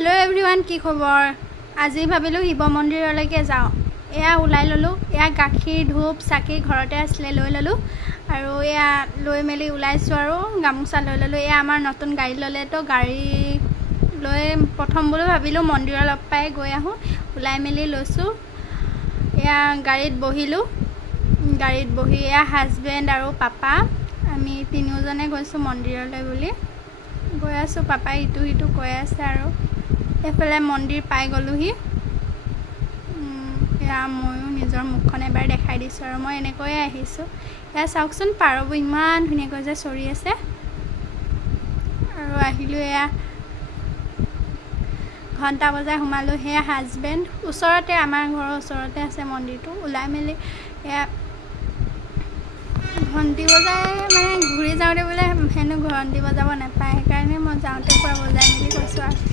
hello everyone की खबर आज भाविलो शिव मंदिरলৈকে যাওঁ এয়া ওলাই ললো এয়া গাখীৰ ধূপ চাকি ঘৰতে আসলে লৈ ললো আৰু এয়া লৈ মেলি ওলাইছো আৰু গামুচা লৈ ললো এয়া আমাৰ নতুন গাড়ী ললে তো গাড়ী লৈ প্ৰথম বুলি ভাবিলো মন্দিৰৰ লগ পাই গৈ আহো ওলাই মেলি লৈছো এয়া গাড়ীত বহি এয়া হাজবেণ্ড আৰু পাপা আমি তিনিওজনে গৈছো মন্দিৰলৈ বুলি গৈ আছো পাপাই ইটো কৈ আছে আৰু এফালে মন্দিৰ পাই গলোহি এয়া ময়ো নিজৰ মুখখন এবাৰ দেখাই দিছো আৰু মই এনেকৈ আহিছো এয়া চাওকচোন পাৰব ইমান ধুনীয়াকৈ যে চৰি আছে আৰু আহিলো এয়া ঘণ্টা বজাই সোমালো হেয়া হাজবেণ্ড ওচৰতে আমাৰ ঘৰৰ ওচৰতে আছে মন্দিৰটো ওলাই মেলি এয়া ঘণ্টি বজাই মানে ঘূৰি যাওঁতে বোলে হেনো ঘণ্টি বজাব নাপায় সেইকাৰণে মই যাওঁতে পুৰা বজাই মেলি কৈছোঁ আৰু